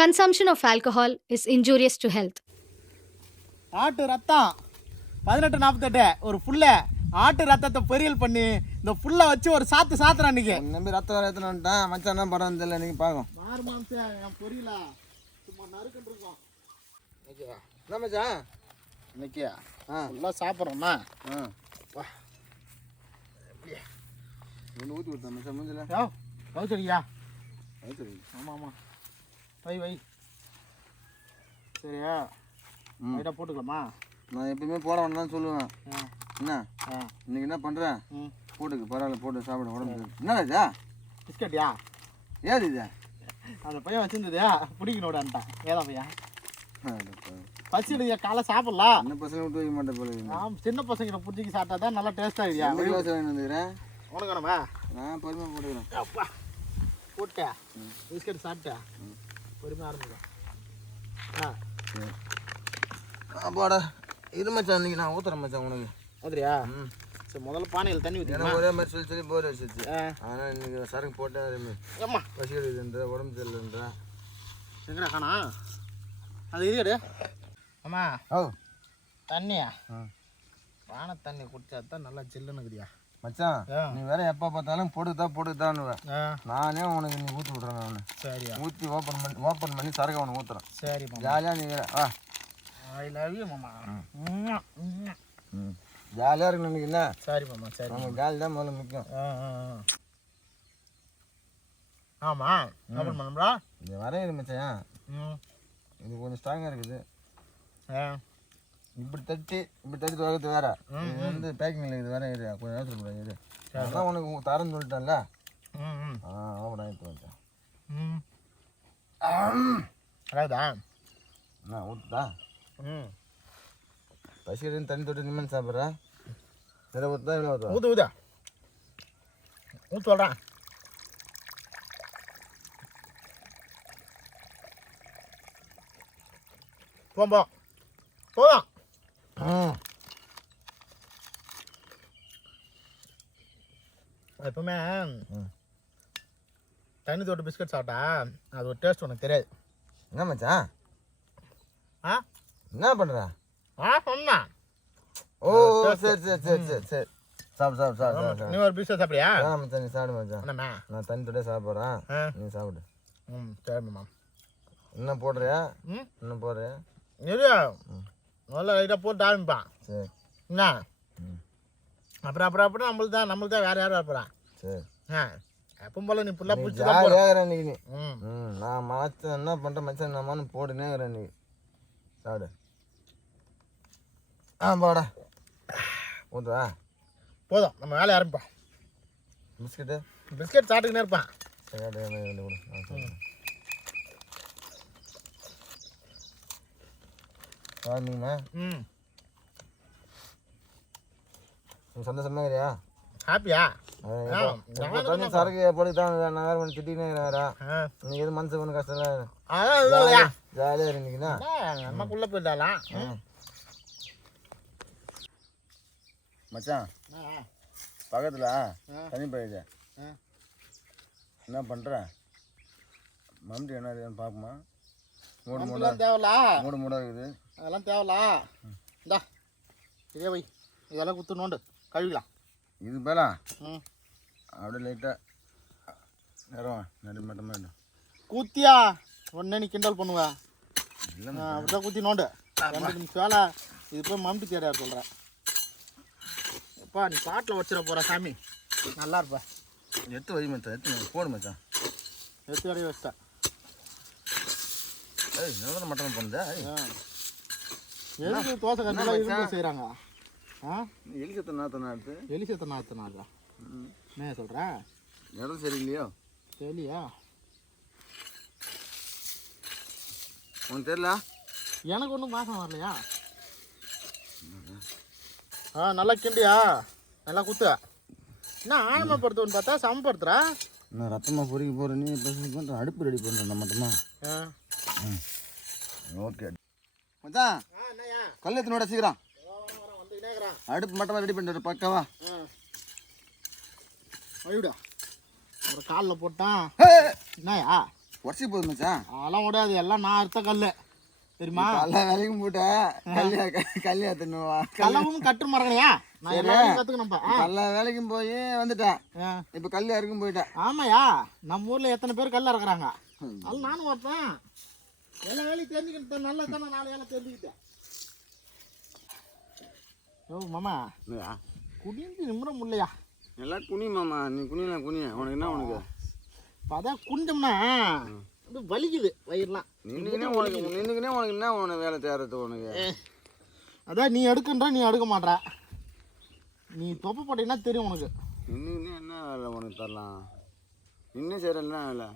Consumption of alcohol is injurious to health. ஆட்டு ரத்தம் 1848 ஒரு புல்ல ஆட்டு ரத்தத்தை பொரியல் பண்ணி இந்த புல்ல வச்சு ஒரு சாத்துறான் இன்னைக்கு. நம்பி ரத்தம் வர எடுத்துட்டான் மச்சான் என்ன படம் தெரியல நீங்க பாக்கும். மாறு மாம்சம் என் பொரியலா சும்மா நறுக்குன்னு இருக்கோம். ஓகேவா என்ன மச்சான் இன்னைக்கு ஃபுல்லாக சாப்பிட்றோம்னா வா ஒன்று ஊற்றி கொடுத்தேன் மச்சான் முடிஞ்சல வச்சுருக்கியா? வச்சுரு. ஆமாம் ஆமாம் வை சரியா லைட்டாக போட்டுக்கலாமா? நான் எப்பயுமே போட வேண்டாம் தான் சொல்லுவேன். என்ன இன்னைக்கு என்ன பண்ணுறேன் போட்டுக்கு பரவாயில்ல போட்டு சாப்பிட உடம்பு. என்னடா இதா பிஸ்கட்டியா? ஏது இது அந்த பையன் வச்சுருந்ததா பிடிக்கணுடான்ட்டான். ஏதா பையன் பசிடுதியா காலை சாப்பிடலாம். சின்ன பசங்க விட்டு வைக்க மாட்டேன் போல. சின்ன பசங்களை பிடிச்சி சாப்பிட்டா தான் நல்லா டேஸ்ட்டாக இல்லையா? வந்துக்கிறேன் உனக்கு வேணுமா? நான் பொறுமையாக போட்டுக்கிறேன். அப்பா போட்டேன் பிஸ்கட் சாப்பிட்டேன் பொறுமையாக ஆரம்பிக்கிறேன். போட இரு மச்சான் இன்னைக்கு நான் ஊற்றுறேன் மச்சான் உனக்கு. ஊத்துறியா? சரி முதல்ல பானையில் தண்ணி ஊற்றி ஒரே மாதிரி சொல்லி போர் வச்சிருச்சு. ஆனால் இன்னைக்கு சரக்கு போட்டேன் ஏம்மா பசிக்கிறதுன்ற உடம்பு தெரியலன்றா எங்கடா காணா அது இருக்காடு. அம்மா தண்ணியா பானை தண்ணி குடிச்சா தான் நல்லா சில்லுன்னு இருக்குதியா மச்சான். நீ வேற எப்போ பார்த்தாலும் போட்டுதான்னுவேன். நானே உனக்கு நீ ஊற்றி விட்றேன். நான் சரியா ஊற்றி ஓப்பன் பண்ணி சரக்கு அவனுக்கு ஊற்றுறேன். சரி ஜாலியாக நீ வா. ஐ லவ் யூ மாமா. ஜாலியாக இருக்கு நினைக்கு. என்ன சரி மாமா சரி. நம்ம ஜாலி தான் முதல்ல முக்கியம். ஆமாம் ஓப்பன் பண்ணோம்டா. இது வரையிரு மச்சான். இது கொஞ்சம் ஸ்ட்ராங்காக இருக்குது. இப்படி தட்டி துவக்கிறது வேற. இது வந்து பேக்கிங்கில் இது வேற இரு கொஞ்சம் நேரத்தில் போடுறேன். இது அதான் உனக்கு தரேன்னு சொல்லிட்டேன்ல. ஓப்பன் ஆகிட்டு வச்சேன். அழகுதா என்ன ஊற்றுதா? பசிக்கிறதுன்னு தண்ணி தொட்டு நிம்மதி சாப்பிட்றேன். இதில் ஊற்றுதா இவ்வளோ ஊற்றுதா? ஊற்றுதா ஊற்று சொல்கிறேன். போதும் எப்பவுமே தண்ணி தொட்டு பிஸ்கட் சாப்பிட்டா அது ஒரு டேஸ்ட் உனக்கு தெரியாது. என்ன மச்சான் என்ன பண்ணுற? சொன்னேன். ஓ சரி சாப்பிடு. நீ ஒரு பிஸ்கட் சாப்பிடுறியா? மச்சான் நீ சாப்பிடு மச்சான். நான் தண்ணி தொட்டே சாப்பிட்றேன். நீ சாப்பிடு. சரி மேம். என்ன போடுறியா? என்ன போடுறியா? இரு நல்லா லைட்டாக போட்டு ஆரம்பிப்பான். சரி என்ன அப்புறம் நம்மளுக்கு தான் வேறு யாரும் வரப்போகிறான். சரி எப்பவும் போல நீ ஃபுல்லாக பிடிச்சி இன்னைக்கு நீ. நான் மச்சான் என்ன பண்ணுறேன் மச்சான் நான் போட்டுனே இருக்கிறேன் இன்னைக்கு. சாப்பிடு. போடா ஊற்றுவா. போதும் நம்ம வேலையை ஆரம்பிப்போம். பிஸ்கட் சாப்பிட்டுக்கினே இருப்பான். நீங்கண்ணா சந்தோஷமா இருக்கிறியா? ஹாப்பியா? தண்ணி சரக்கு போட்டுதான் நான் வேற ஒன்று திட்டினே இருக்கிறேன். நீ எதுவும் மனசு ஒன்றும் கஷ்டம் இல்லை. ஜாலியாக இருந்தீங்கன்னா அம்மாக்குள்ளே போயிட்டாலாம். மச்சான் பக்கத்தில் தண்ணி போயிடுச்சு. என்ன பண்ணுற? மம்டி என்ன இருக்குன்னு பார்க்குமா? மூடா இருக்குது. அதெல்லாம் தேவலா. இந்தா இதே வை. இதெல்லாம் குத்து நோண்டு கழுவிக்கலாம். இது பேலாம் அப்படியே லைட்டாக நேரம் மட்டமாக குத்தியா உடனே நீ கிண்டல் பண்ணுவ. அப்படிதான் குத்தி நோண்டு 2 நிமிஷம் வேலை. இது போய் மம்டி தேடியார் சொல்கிறேன். எப்பா நீ பாட்டில் வச்சிட போகிற சாமி நல்லா இருப்ப. எடுத்து வை மச்சான். எடுத்து போடு மச்சான். எடுத்து வரைய வச்சிட்டேன். நல்லா மட்டன் பண்ணுதா? எதுக்கு தோசை கண்டிப்பாக இருந்து செய்கிறாங்க? எலி சத்த நாற்று எலி சத்த நாற்றுனாதா? என்ன சொல்கிறேன்? இடம் சரியில்லையோ? தெரியலையா? உனக்கு தெரியல? எனக்கு ஒன்றும் வாசம் வரலையா? நல்லா கிண்டியா நல்லா குத்து. என்ன ஆழமைப்படுத்துன்னு பார்த்தா சமப்படுத்துறா? நான் ரத்தமாக பொறிக்க போகிறேன். நீ பண்ணுற அடுப்பு ரெடி பண்ணுறேன் மட்டுமா? ஓகே மச்சான் கல் எத்தனோட சீக்கிரம் அடுப்பு மட்டுமா ரெடி பண்ணிட்டு பக்காவா? ஒரு காலில் போட்டான். என்னயா உடச்சி போகுது மச்சான். அதெல்லாம் விடாது, எல்லாம் நான் அறுத்த கல் தெரியுமா. எல்லா வேலைக்கும் போட்டேன் கல்லியா தின்னுவா. கல்லவும் கட்டு மரங்களையா நான் எல்லா வேலையும் கற்றுக்கணும்ப்பா. எல்லா வேலைக்கும் போய் வந்துட்டேன். இப்போ கல் இறக்கும் போயிட்டேன். ஆமாயா, நம்ம ஊரில் எத்தனை பேர் கல் இறக்குறாங்க. அது நானும் வைப்பேன். எல்லா வேலையும் தெரிஞ்சுக்கிட்டேன். நல்லா தானே 4 வேலை தெரிஞ்சுக்கிட்டேன். ஓ மாமா, குனிஞ்சு நிமிட முடியலையா? எல்லாம் குனி மாமா, நீ குனியலாம் குனிய. உனக்கு என்ன உனக்கு? அதான் குனிஞ்சோம்னா இது வலிக்குது வயிறுலாம். நின்றுக்கினே உனக்கு என்ன உனக்கு வேலை தேர்றது உனக்கு? அதான் நீ எடுக்குன்ற, நீ எடுக்க மாட்டா. நீ தொப்பை போட்டீங்கன்னா தெரியும் உனக்கு. நின்றுக்கினே என்ன வேலை உனக்கு தரலாம்? இன்னும் செய்யறதுலாம் வேலை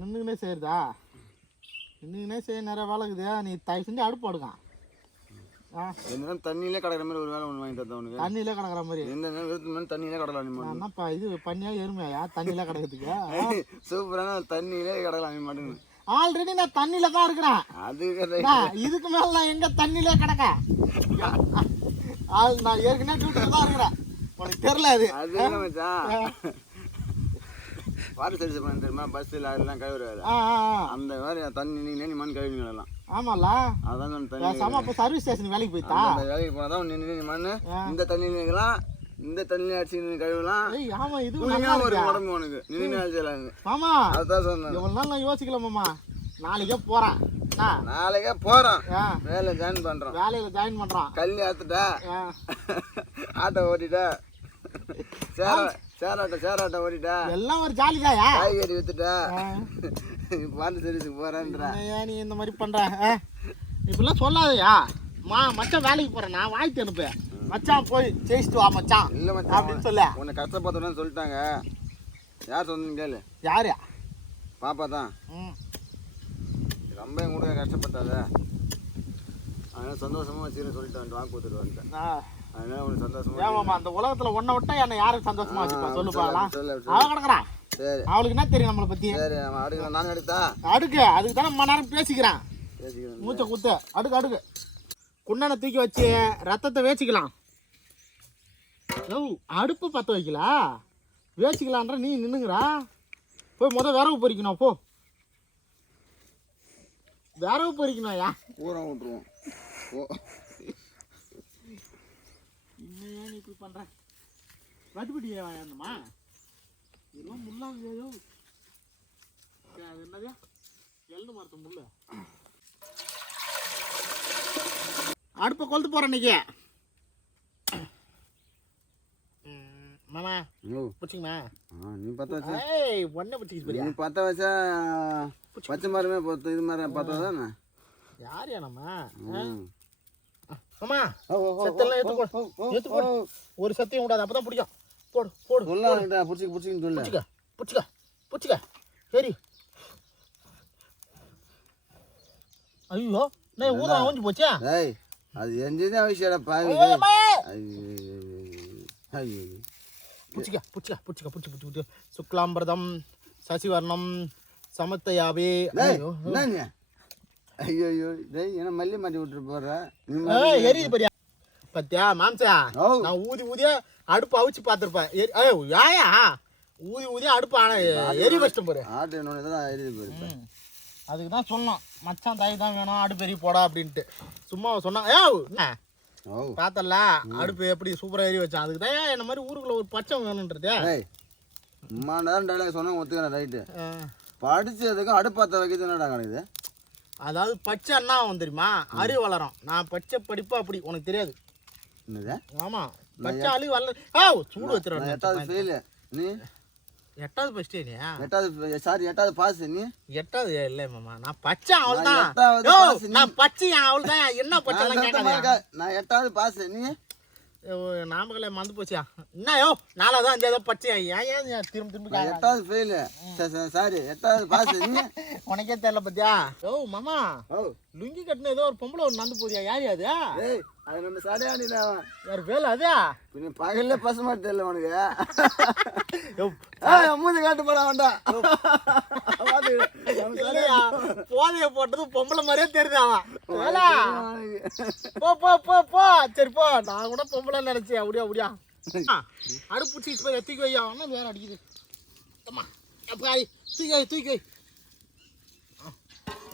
நின்றுக்கினே செய்யறதா? நின்றுக்கினே செய்ய நிறைய வேலை இருக்குதா? நீ தயவு செஞ்சு அடுப்பு அடுக்கான். எந்த தண்ணியிலே கிடக்கிற மாதிரி ஒரு வேலை ஒன்று வாங்கி தரேன் உனக்கு. தண்ணியிலே கிடக்குற மாதிரி? எந்த நேரம் வெறுத்து மாதிரி தண்ணியிலே கிடக்கலாம். நீ என்னப்பா இது பண்ணியா எருமையா தண்ணியில கிடக்கிறதுக்கு? சூப்பரான தண்ணியிலே கிடக்கலாம். நீ மாட்டேங்க. ஆல்ரெடி நான் தண்ணியில தான் இருக்கிறேன். அது இதுக்கு மேல நான் எங்க தண்ணியிலே கிடக்க? நான் ஏற்கனவே டியூட்டில தான் இருக்கிறேன். உனக்கு தெரியல அது. அது மச்சான், வாட்டர் சர்வீஸ் பண்ண தெரியுமா? பஸ்ஸில் அதெல்லாம் கழுவுறாரு. அந்த மாதிரி தண்ணி நீ மண் கழுவிடலாம். ஆமால, அதான் தண்ணி. அப்போ சர்வீஸ் ஸ்டேஷன் வேலைக்கு போய்த்தா? அந்த வேலைக்கு போனால் தான் நீ மண் இந்த தண்ணி நிற்கலாம், இந்த தண்ணி அடிச்சு நீ கழுவலாம். ஆமா, இது ஒரு உடம்பு உனக்கு நின்று அடிச்சிடலாம். மாமா அதுதான் சொன்னேன். இவ்வளோ நாள் நான் யோசிக்கல மாமா. நாளைக்கே போகிறேன். நாளைக்கே போகிறோம், வேலை ஜாயின் பண்ணுறோம். வேலையில் ஜாயின் பண்ணுறான். கல்வி அறுத்துட்டா, ஆட்டோ ஓட்டிட்டா, சேராட்டை ஓட்டிட்டா, எல்லாம் ஒரு ஜாலி தாயா. காய்கறி வித்துட்டா, பாட்டு சர்வீஸுக்கு போகிறேன்றா. நீ இந்த மாதிரி பண்ணுற இப்படிலாம் சொல்லாதயா. மச்சான் வேலைக்கு போகிறேன், நான் வாய்த்து அனுப்பு. மச்சான் போய் ஜெயிச்சுட்டு வா மச்சான். இல்லை மச்சான் அப்படின்னு சொல்ல உன்னை கஷ்டப்பட்டோன்னு சொல்லிட்டாங்க. யார் சொன்னீங்க கேளு. யாரு? பாப்பா தான். ரொம்ப என் கூட கஷ்டப்பட்டாத, அதனால சந்தோஷமா வச்சுன்னு சொல்லிட்டு வாக்கு கொடுத்துட்டு வந்துட்டேன். அதனால உனக்கு சந்தோஷமா. ஏமாமா, அந்த உலகத்துல ஒன்ன விட்டா என்ன யாரும் சந்தோஷமா வச்சுப்பா? சொல்லு பாக்கலாம். அவ கிடக்குறான். சரி, அவளுக்கு என்ன தெரியும் நம்மளை பத்தி? சரி அடுக்கலாம். நான் எடுத்தா அடுக்கு, அதுக்கு தானே மணி நேரம் பேசிக்கிறேன். மூச்சை குத்து அடுக்கு அடுக்கு. குண்டனை தூக்கி வச்சு ரத்தத்தை வேச்சிக்கலாம். அடுப்பு பற்ற வைக்கல, வேச்சிக்கலான்ற நீ நின்னுங்கிறா. போய் விறகு பொறிக்கணும். போ விறகு பொறிக்கணும்யா. ஊரம் விட்டுருவோம். இன்னும் நீ இப்படி பண்ற? வட்டுப்பட்டி வாங்கம்மா. இதெல்லாம் முள்ளாங்க. ஏதோ அது என்னது, எள்ளு மரத்து முள்ளு. அடுப்பை கொளுத்து போறேன் இன்னைக்கு. மாமா பிடிச்சிங்கண்ணா. நீ பற்ற வச்சா ஒன்னே பிடிச்சிக்க. நீ பற்ற வச்சா பச்சை மரமே பொறுத்து இது மாதிரி பார்த்தா தானே. யாரையா நம்ம மாமா? சத்தெல்லாம் எடுத்து ஒரு சத்தியம் விடாது, அப்பதான் பிடிக்கும். போடு போடு. சொல்ல பிடிச்சிக்கின்னு சொல்லு. பிடிச்சிக்க. சரி. ஐயோ, நான் ஊதம் அவஞ்சு போச்சா? ஏய், அது எஞ்சதே விஷயம்டா பாவி. புடிச்சுக்க. சுக்லாம்பரதம் சசிவர்ணம் சமத்தையாவே. ஐயோ டேய், என்ன மல்லி மாட்டி விட்டுட்டு போற? எரியுது பாரியா பத்தியா மாம்சா? நான் ஊதியா அடுப்பு அவிச்சு பார்த்துருப்பேன். யாயா ஊதியா அடுப்பு எரி வச்சிட்டேன் பாரு. ஆட்டு என்னதான் எரியுது பாரு. அதுக்கு தான் சொன்னோம், மச்சான் தாய் தான் வேணும் அடுப்பு எரி போடா அப்படின்ட்டு. சும்மா சொன்னா பார்த்தல அடுப்பு எப்படி சூப்பரா எரி வச்சான். அதுக்கு தான் என்ன மாதிரி ஊருக்குள்ள ஒரு பச்சை வேணும்ன்றதே. சொன்னா ஒத்துக்கிறேன், ரைட்டு. படிச்சதுக்கும் அடுப்பாத்த வைக்கிறது என்னடா கணக்கு? அதாவது பச்சை என்ன ஆகும் தெரியுமா? அறிவு வளரும். நான் பச்சை படிப்பா அப்படி, உனக்கு தெரியாது. ஆமா, பச்சை அழிவு வளர. சூடு வச்சிருவேன். 8வது ஃபெயில் நீ. 8வது ஃபர்ஸ்ட் நீ? 8வது பாஸ் நீ. 8வது இல்ல மாமா, நான் பச்சை அவள்தான். நான் பச்சை அவள்தான். என்ன பச்சை நான் 8வது பாஸ் நீ. நாமக்கல்ல மறந்து போச்சியா? என்னயோ 4வது 5வது பச்சை. ஏன் திரும்ப 8வது ஃபெயில். சாரி 8வது பாஸ் நீ. உனக்கே தெரியல பத்தியா? மாமா லுங்கி கட்டின ஏதோ ஒரு பொம்பளை ஒரு நடந்து போறியா? யாரு அது? அது நம்ம சடையாண்டிடா. யார் வேலை அதா? பின்ன பகல்ல பசுமா தெரியல உனக்கு. மூஞ்சி காட்டு போட வேண்டாம். போதைய போட்டது பொம்பளை மாதிரியே தெரியுது. அவன் போ. சரி போ. நான் கூட பொம்பளை நினைச்சேன். அப்படியா அடுப்பு தூக்கி போய் எத்திக்கு வையா. வேற அடிக்குது. தூக்கி வை.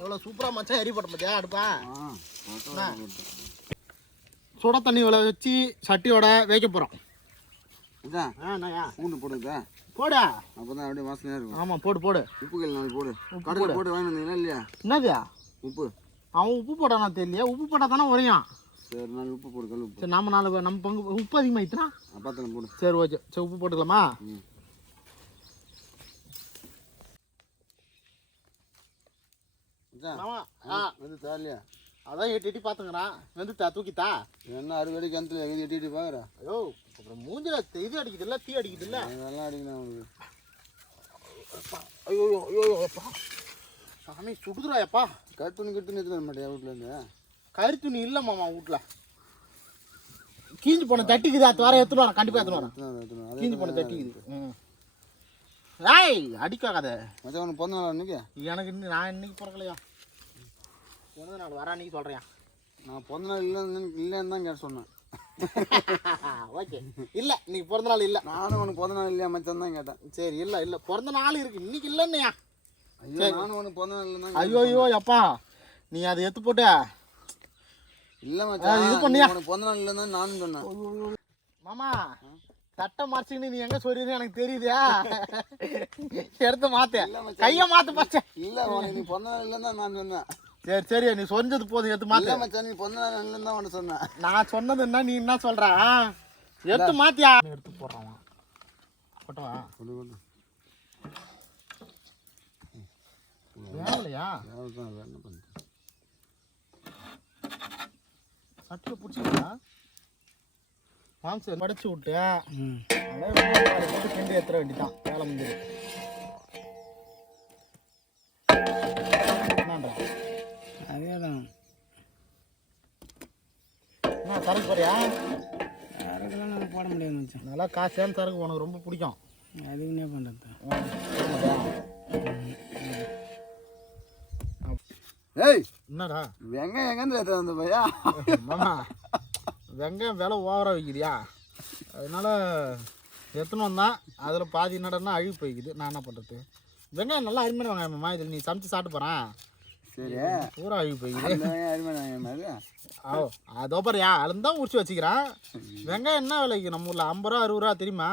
எவ்வளோ சூப்பராக மச்சான் எரி போட்ட பார்த்தியா அடுப்பா ஆ சுட தண்ணி வச்சு சட்டியோட வைக்க போகிறோம். இதான் என்னய்யா பூண்டு போடுதா போடா. அப்போ தான் அப்படியே வாசனையாக இருக்கும். ஆமாம் போடு போடு. உப்புகள் நாலு போடு. கடையில் போட்டு வாங்கி வந்தீங்களா இல்லையா? என்னதுயா உப்பு அவன் உப்பு போட்டானா தெரியலையா? உப்பு போட்டால் தானே உரையும். சரி நாலு உப்பு போடு, கல் உப்பு. சரி நம்ம நம்ம பங்கு உப்பு அதிகமாகிட்டுனா அப்பாத்தில் போடு. சரி ஓகே. சரி உப்பு போட்டுக்கலாமா? வந்து தாலியா அதான் எட்டி பார்த்துங்கிறான். வந்துட்டா தூக்கித்தா என்ன அறுவடை கிணத்துல எட்டி பார்க்குறா? ஐயோ அப்புறம் மூஞ்சில இது அடிக்குது இல்லை, தீ அடிக்குது இல்லை? அதெல்லாம் அடிக்கணும் அவனுக்கு. ஐயோ ஐயோ அப்பா சாமி சுடுதுறாயப்பா. கட்டுணி எடுத்துன்னு மாட்டியா வீட்டிலேருந்து? கறி துணி இல்லைம்மாம்மா வீட்டில். கீஞ்சு போன தட்டிக்குது. அது வர எடுத்துட்டு வரேன், கண்டிப்பாக எடுத்துட்டு வரேன். கீஞ்சு போன தட்டிக்குது. ஏய் அடிக்காத மச்சான். உனக்கு பிறந்த நாள் அன்னைக்கு? எனக்கு நான் இன்னைக்கு பிறக்கலையா? பிறந்த நாள் வர அன்னைக்கு சொல்கிறேன். நான் பிறந்த நாள் இல்லைன்னு தான் கேட்ட சொன்னேன். ஓகே இல்லை இன்னைக்கு பிறந்த நாள் இல்லை. நானும் உனக்கு பிறந்த நாள் இல்லையா மச்சான் தான் கேட்டேன். சரி இல்லை இல்லை பிறந்த நாள் இருக்கு இன்னைக்கு இல்லைன்னையா? ஐயோ நானும் உனக்கு பிறந்த நாள் இல்லைன்னு. ஐயோ ஐயோ அப்பா நீ அதை எடுத்து போட்டு இல்லை மச்சான் இது பண்ணியா? உனக்கு பிறந்த நாள் இல்லைன்னு நானும் சொன்னேன். மாமா தட்டை மறைச்சிக்கின்னு நீ எங்கே சொல்லிடுன்னு எனக்கு தெரியுதா? எடுத்து மாற்று, கையை மாற்று பச்சை. இல்லை உனக்கு நீ பிறந்த நாள் இல்லைன்னு தான் நான் சொன்னேன். சரி சரி நீ சொன்னது போதும் எடுத்து மாற்று. மச்சான் நீ பிறந்த நாள் இல்லைன்னு தான் உனக்கு சொன்னேன். நான் சொன்னது என்ன நீ என்ன சொல்ற? எடுத்து மாத்தியா? எடுத்து போடுறான் போட்டவா? வேலையா என்ன பண்ண சட்டியை பிடிச்சிக்கிட்டா மாம்சம் படைச்சு விட்டு போட்டு கிண்டி ஏற்றுற வேண்டிதான். வேலை முடிஞ்சது. என்னன்றா அதே தான். என்ன சரக்கு போறியா? சரக்குலாம் நாங்கள் போட முடியாது மச்சான். நல்லா காசான சரக்கு உனக்கு ரொம்ப பிடிக்கும். அதுக்கு என்ன பண்ணுறது? ஏய் என்னடா வெங்காயம் எங்கேருந்து ஏற்ற அந்த பையா? மாமா வெங்காயம் விலை ஓவராக விற்கிறியா? அதனால எத்தனை வந்தான் அதில் பாதி நடனா அழுகி போய்க்குது. நான் என்ன பண்ணுறது? வெங்காயம் நல்லா அருமையான வெங்காயம் மாமா. இதில் நீ சமைச்சு சாப்பிட்டு போகிறேன். சரி பூரா அழுகி போய்க்குது. அருமையான அதோ பாரியா அதுதான் உரிச்சு வச்சுக்கிறேன். வெங்காயம் என்ன விலைக்கு நம்ம ஊரில்? 50 ரூபா 60 ரூபா தெரியுமா?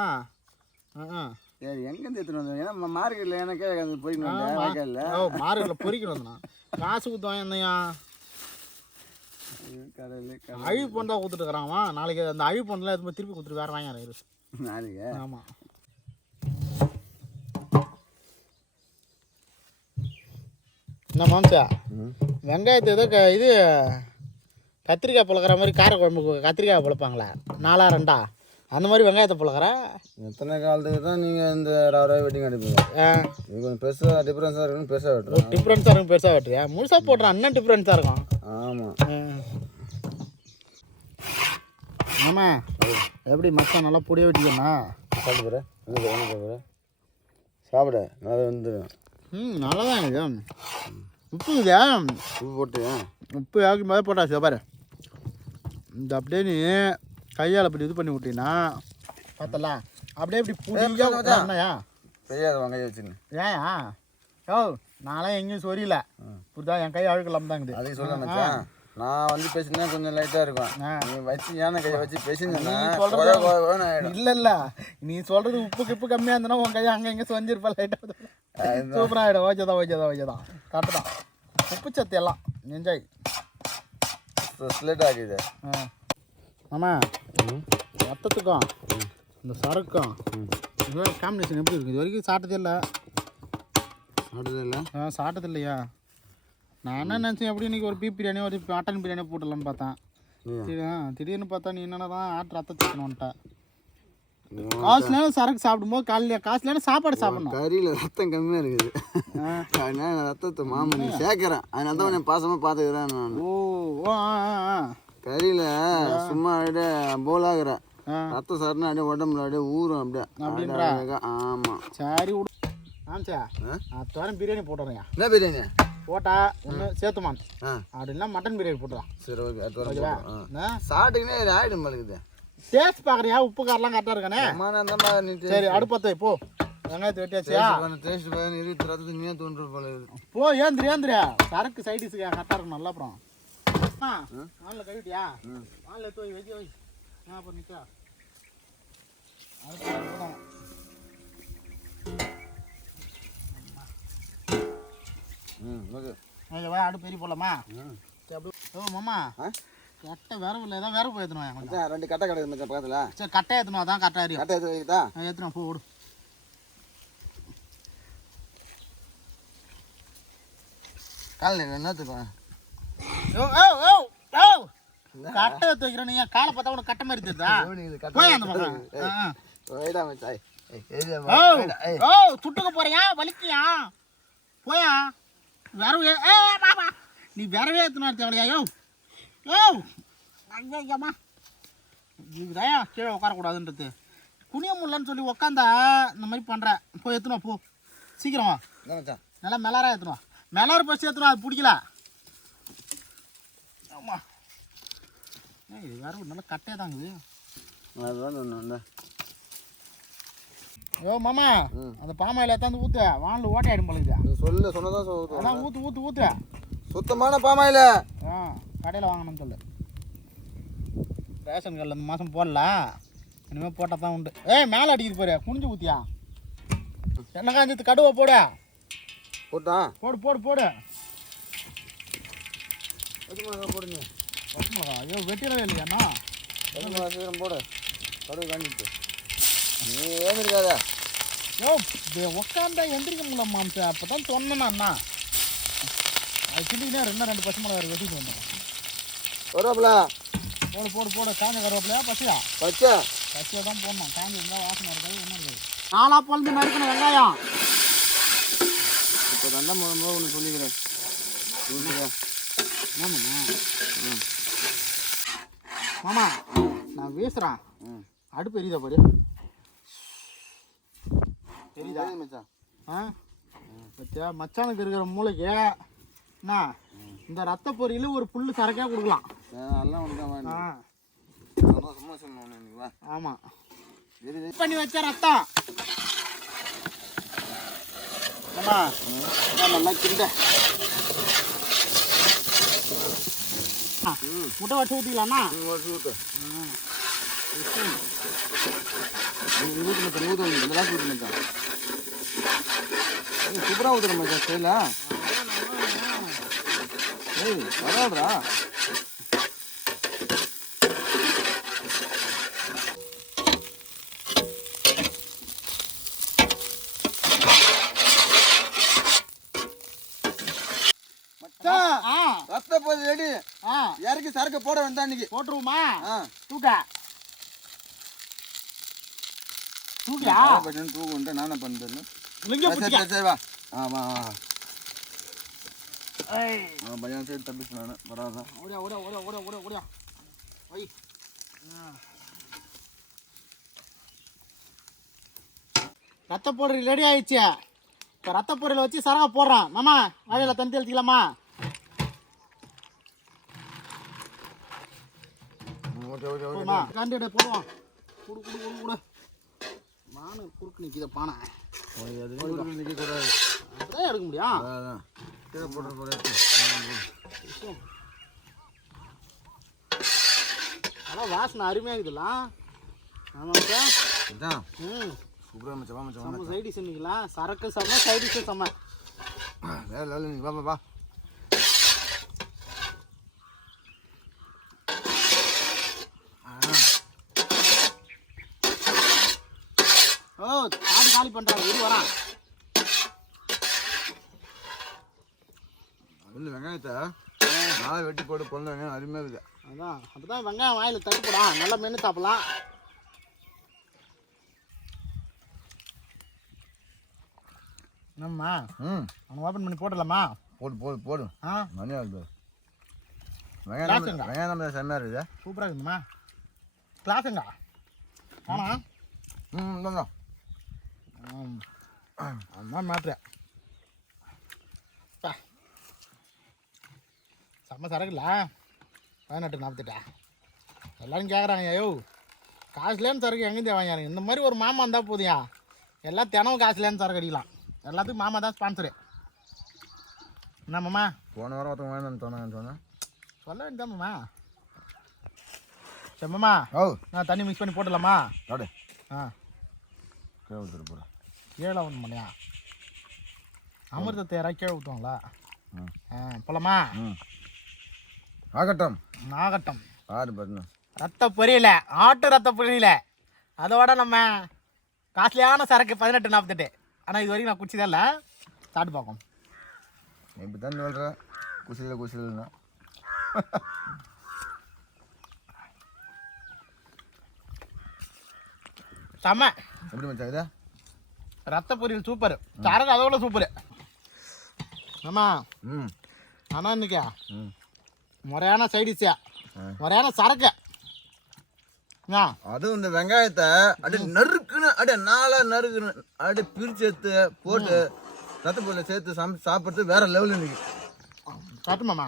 சரி எங்கேருந்து எடுத்துன்னு வந்தோம்? ஏன்னா மார்க்கெட்டில் எனக்கே பொறிக்கணும். மார்க்கெட்டில் பொறிக்கணும் வந்தேண்ணா. காசு கொடுத்தவன் என்னையா அழிவு பொண்ணா கொடுத்துட்டு இருக்கிறான். நாளைக்கு அந்த அழிவு பொண்ணெலாம் எதுவும் திருப்பி கொடுத்துட்டு வேறு வாங்க நாளைக்கு. ஆமாம் என்ன மாம்சா வெங்காயத்தை ஏதோ இது கத்திரிக்காய் புழக்கிற மாதிரி காரக்குழம்புக்கு கத்திரிக்காய் புழப்பாங்களே 4 2 அந்த மாதிரி வெங்காயத்தை புழக்கிற. எத்தனை காலத்துக்கு தான் நீங்கள் இந்த ரவராய் வெட்டிங் அடிப்பீங்க? இது கொஞ்சம் பெருசாக டிஃப்ரென்ஸாக இருக்குன்னு பெருசாக வெட்டுறோம். டிஃப்ரென்ஸாக இருக்கும் பெருசாக வெட்டுறியா? முழுசாக போடுறேன் இன்னும் டிஃப்ரென்ஸாக இருக்கும். ஆமாம் ஆமாம் எப்படி மச்சான் நல்லா பொடியாக வெட்டிக்கண்ணா? சாப்பிட்டு போகிறேன் போகிறேன் சாப்பிட நல்லா வந்துடும். நல்லா தான் இது. உப்பு இதா உப்பு போட்டு உப்பு ஆக்கி மாதிரி போட்டாச்சு பாரு. இந்த அப்படியே நீ கையால் இப்படி இது பண்ணி விட்டீங்கன்னா பார்த்தல அப்படியே இப்படி புடியா பெய்யாத வெங்காயம் வச்சுன்னு. ஏயா ஓ நான்லாம் எங்கேயும் சொரியல புரிதா? என் கை அழுக்கலாம் தாங்குது. அதையும் சொல்ல மச்சான். நான் வந்து பேசினா கொஞ்சம் லைட்டாக இருக்கும். நீ வச்சு ஏன்னா கையை வச்சு பேசினா இல்லை இல்லை நீ சொல்கிறது உப்பு கிப்பு கம்மியாக இருந்தனா உன் கையை அங்கே இங்கே சொஞ்சிருப்பா லைட்டாக. சூப்பராகிடும். ஓகே தான் கரெக்டு தான். உப்பு சத்து எல்லாம் என்ஜாய் ஸ்லேட் ஆகுது. ஆமாம் ரத்தத்துக்கும் இந்த சரக்கும் இதெல்லாம் காம்பினேஷன் எப்படி இருக்குது? இது வரைக்கும் சாப்பிட்டதே இல்லை. சாப்பிட்டது இல்லையா? நான் என்ன நினச்சேன் எப்படி இன்றைக்கி ஒரு பீஃப் பிரியாணி ஒரு மட்டன் பிரியாணி போட்டுடலான்னு பார்த்தேன். திடீர்னு பார்த்தா நீ என்னென்ன தான் ஆட்டு ரத்தத்தை வந்துட்டேன். காசுல சரக்கு சாப்பிடும்போது காசுல சாப்பாடு சாப்பிடணும். கறியில் ரத்தம் கம்மியாக இருக்குது. அதனால ரத்தத்தை மாமா நீ சேர்க்குறேன். அதனால தான் கொஞ்சம் பாசமாக பார்த்துக்கிறேன் நான். கறியில் சும்மா அப்படியே போலாகிறேன். ரத்தம் சாப்பிட்னா அப்படியே உடம்புல அப்படியே ஊறும் அப்படியே. ஆமாம் சரி விடு. ஆமாச்சா அத்தோரம் பிரியாணி போட்டுறேன். என்ன பிரியாணி போட்டா ஒன்று சேர்த்துமான் அப்படின்னா மட்டன் பிரியாணி போட்டுருவான். சரி ஓகே சாப்பிட்டுக்கினே ஆகிடும் பழகுது. டேஸ்ட் பார்க்குறியா? உப்பு காரெலாம் கரெக்டாக இருக்கானே. சரி அடுப்பத்தை போ வெங்காயத்தை வெட்டியாச்சியா டேஸ்ட் பண்ணி இருபத்தி ரத்தத்து நீயே தோன்ற போல போ ஏந்திரி சரக்கு சைடிஸுக்கு கரெக்டாக இருக்கும் நல்லா அப்புறம் வானில் கழுவிட்டியா வானில் எடுத்து வை வை அப்புறம் நிற்கா ஓகே ஆடு பெரிய போடலாமா ஓ மாமா கட்டை வேற இல்லை ஏதாவது வேற போய் ஏற்றணும் கொஞ்சம் 2 கட்டை கிடக்கு மச்சான் பக்கத்தில் சரி கட்டை ஏற்றணும் அதான் கரெக்டாக அறியும் கட்டை ஏற்றுதா ஏற்றணும் போ விடு காலையில் என்னத்துக்கு ஓ ஓ ஓ ஓ கட்டை எடுத்து வைக்கிறேன் நீ காலை பார்த்தா உனக்கு கட்டை மாதிரி தெரியுதா போய் அந்த பக்கம் வைடா மச்சாய் ஓ ஓ சுட்டுக்க போறியா வலிக்கியா போயா வரவே பாபா நீ வரவே ஏற்றணும் தேவையா யோ யோ ஐயாம்மா இதுதான் கீழே உட்காரக்கூடாதுன்றது குனிய முடியலன்னு சொல்லி உக்காந்தா இந்த மாதிரி பண்ணுறேன் போய் ஏற்றணும் போ சீக்கிரம் வா மச்சான் நல்லா மெலாரா ஏற்றணும் மெலாறு பஸ் ஏற்றணும் அது பிடிக்கல ஆமாம் இது வேற ஒரு நல்ல கட்டையாக தாங்குது அதுதான் சொன்னேன் ஐயோ மாமா அந்த பாமாயில் ஏற்றாந்து ஊற்று வானில் ஓட்டையாடும் பழகுது நீ சொன்னதான் ஆனால் ஊற்று சுத்தமான பாமாயில் ஆ கடையில் வாங்கணும்னு சொல்லு ரேஷன் கடையில் இந்த மாதம் போடல இனிமேல் போட்டால் தான் உண்டு ஏய் மேலே அடிக்குது போறியா குனிஞ்சு ஊற்றியா என்ன காஞ்சத்து கடுவை போடு போட்டா போடு போடு போடு போடு நீ பச்சை மிளகா ஐயோ வெட்டிடவே இல்லையாண்ணா சீக்கிரம் போடு கடுவு காஞ்சிட்டு நீ ஏந்திருக்காத யோ உட்காந்தா எந்திரிக்க முடியல மாம்சா அப்போ தான் சொன்னேண்ணா அண்ணா அது கிண்டிக்கினே 2 பச்சை மிளகா வெட்டிட்டு வந்துடும் கருவேப்பில போடு போடு போடு காஞ்ச கருவேப்பிலையா பச்சையா பச்சையாக தான் போடணும் காஞ்சி இருந்தால் வாசனை இருக்காது என்ன இருக்குது நாளாக பொழுது நறுக்கணும் வெங்காயம் இப்போ தண்டை முதல்ல ஒன்று சொல்லிக்கிறேன் என்னம்மா மாமா நான் வீசுகிறேன் அடுப்பு எரியுதா பாரு தெரியுதா மச்சான் ஆ பச்சா மச்சானுக்கு இருக்கிற மூளைக்கு என்ன இந்த ரத்த பொரியில் ஒரு புல்லு சரக்காக கொடுக்கலாம் எல்லாம் ஒன்று தான் ஆ சும்மா சொன்னோம் ஆமாம் பண்ணி வச்ச ரத்தம் அம்மா நல்லா கிண்ட முட்டை வச்சு ஊற்றிக்கலாம்ண்ணா ஊற்று ஊற்று இந்த கிளாஸ் ஊற்று மச்சான் சூப்பராக ஊற்றுற மச்சான் ஸ்டைலா ஏய் பரவாயில்றா ரத்த போது ரெடி இறக்கி சரக்கு போட வேண்டாம் இன்னைக்கு போட்டுருவோமா தூக்கியா தூக்கு நானே பண்ணுறது சரி வா பையன் சரி தப்பிச்சு நான் பரவாயில்ல ஓடியா ஓடியா ஓடியா ஓடியா ஓடியா ஓடியா வை ரத்த பொருள் ரெடி ஆயிடுச்சு இப்போ ரத்த பொருளை வச்சு சரகா போடுறான் மாமா வாழையில் தண்ணி தெளிச்சிக்கலாமா கண்டிட போடுவான் குடு குடு குடு குடு மானு குறுக்கு நிற்கித பானை நிற்கக்கூடாது அப்படியே எடுக்க முடியும் கீழே போடுற ஆனால் வாசனை அருமையாக இருக்குதுல்ல ஆமாம் சார் ம் சூப்பராக மச்சா செம்ம சைடிஷ் பண்ணிக்கலாம் சரக்கு செம்ம சைடிஷ் செம்ம வேலை நீ வா ஓ காடு காலி பண்ணுறாங்க இது வரான் இல்லை வெங்காயத்தை நாளை வெட்டி போட்டு பொண்ணு வெங்காயம் அருமையாக இருக்குது அதான் அப்போ தான் வெங்காயம் வாயில் தட்டுப்படா நல்லா மென்று சாப்பிடலாம் என்னம்மா அவனை ஓப்பன் பண்ணி போட்டுடலாமா போடு மணி ஆகுது வெங்காயம் நம்ம செம்மையாக இருக்குது சூப்பராக இருக்குதுமா கிளாஸுங்க ஆமாம் இந்தாங்க அதுதான் மேட்ரு செம்ம சரக்குல 1848 எல்லோரும் கேட்குறாங்க ஐயோ காசுலேன்னு சரக்கு எங்கேருந்து வாங்கியாருங்க இந்த மாதிரி ஒரு மாமா இருந்தால் போதியா எல்லாம் தினமும் காசுலேன்னு சரக்கு அடிக்கலாம். எல்லாத்துக்கும் மாமா தான் ஸ்பான்சரு. என்ன மாமா? போன வாரம் ஒருத்தவங்க வேணும்னு சொன்னேன். சொல்ல வேண்டியதான் மாமா. சரி மாமா. நான் தண்ணி மிக்ஸ் பண்ணி போட்டுடலாமா? சாப்பிடு. கீழே ஊற்றுட்டு போகிறேன். கீழே ஒன்று பண்ணியா? அமிர்தத்தை யாராவது கீழே ஊற்றுவாங்களா? போலாமா? ஆகட்டம். ஆகட்டம். ஆடு பாருங்க. ரத்த பொரியல, ஆட்டு ரத்த பொரியல. அதோட நம்ம காஸ்ட்லியான சரக்கு 18.48. ஆனால் இது வரைக்கும் நான் குடிச்சதே இல்லை. சாப்பிட்டு பார்ப்போம். இப்படி தான் சொல்கிறேன். குசில்னா செம்ம. எப்படி மச்சா இதா? ரத்த பொரியல் சூப்பர். சரக்கு அதோட சூப்பர். ஆமா. ஆனால் இன்னைக்கா முறையான சைடிஷா, முறையான சரக்கு. அதுவும் இந்த வெங்காயத்தை அப்படியே நறுக்குன்னு அப்படியே நாளா நறுக்குன்னு அப்படியே பிரிச்சு எடுத்து போட்டு ரத்த பொருளை சேர்த்து சமைச்சு சாப்பிட்றது வேற லெவலில் இன்னைக்கு. சாப்பிட்டு மாமா.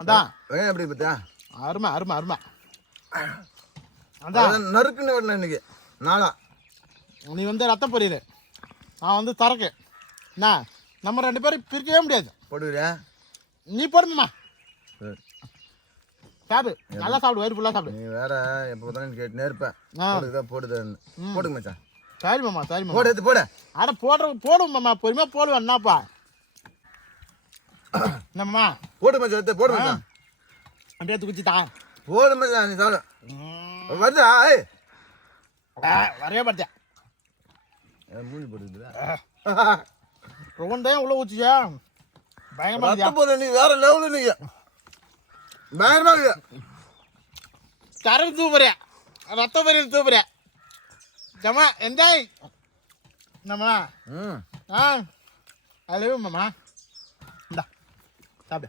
அதான் வெங்காயம் எப்படி பார்த்தா? அருமை அருமை அருமை. அதான் நறுக்குன்னு வரணும் இன்னைக்கு நாளா. நீ வந்து ரத்த பொரியல், நான் வந்து சரக்கு. என்ன நம்ம 2 பேரும் பிரிக்கவே முடியாது. போடுவியா? நீ போடுமா? சாப்பிடு, நல்லா சாப்பிடு, வயிறு ஃபுல்லாக சாப்பிடு. நீ வேற எப்போ பார்த்தாலும் கேட்டுனே இருப்பேன். போடுதுன்னு போடுங்க மச்சான். சரி மாமா, சரி மாமா. போடு எடுத்து போடு. அட போடுவோம் மாமா, பொறுமையாக போடுவேன். என்னப்பா என்னம்மா? போடு மச்சான், எடுத்து போடு மச்சான். அப்படியே தூக்கிட்டா போடு மச்சான். நீ சாப்பிடு. வருதா? வரைய பார்த்தேன். மூஞ்சி போட்டுக்குதுல. ரொம்பந்தான் உள்ள ஊற்றிச்சா பயங்கரமா போல. நீ வேற லெவலு. நீங்க பயங்கரமா இருக்கு. சரக்கு சூப்பரே, ரத்த பொரியல் சூப்பரே. ஜமா என்ஜாய். என்னம்மா? அது மாமா. இந்தா சாப்பிடு.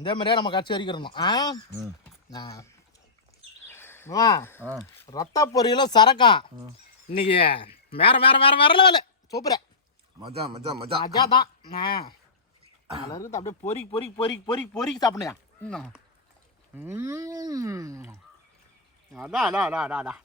இதே மாதிரியே நம்ம கட்சி வரைக்கிறோம். மாமா ரத்த பொரியலும் சரக்கா இன்னைக்கு வேற வேற வேற வேற லெவலு. சூப்பரே. மஜா மஜா மஜா மஜா தான். அதில் இருக்குது அப்படியே பொறிக்கு சாப்பிடுங்க. அதான் அதான் அதான் அதான் அதான்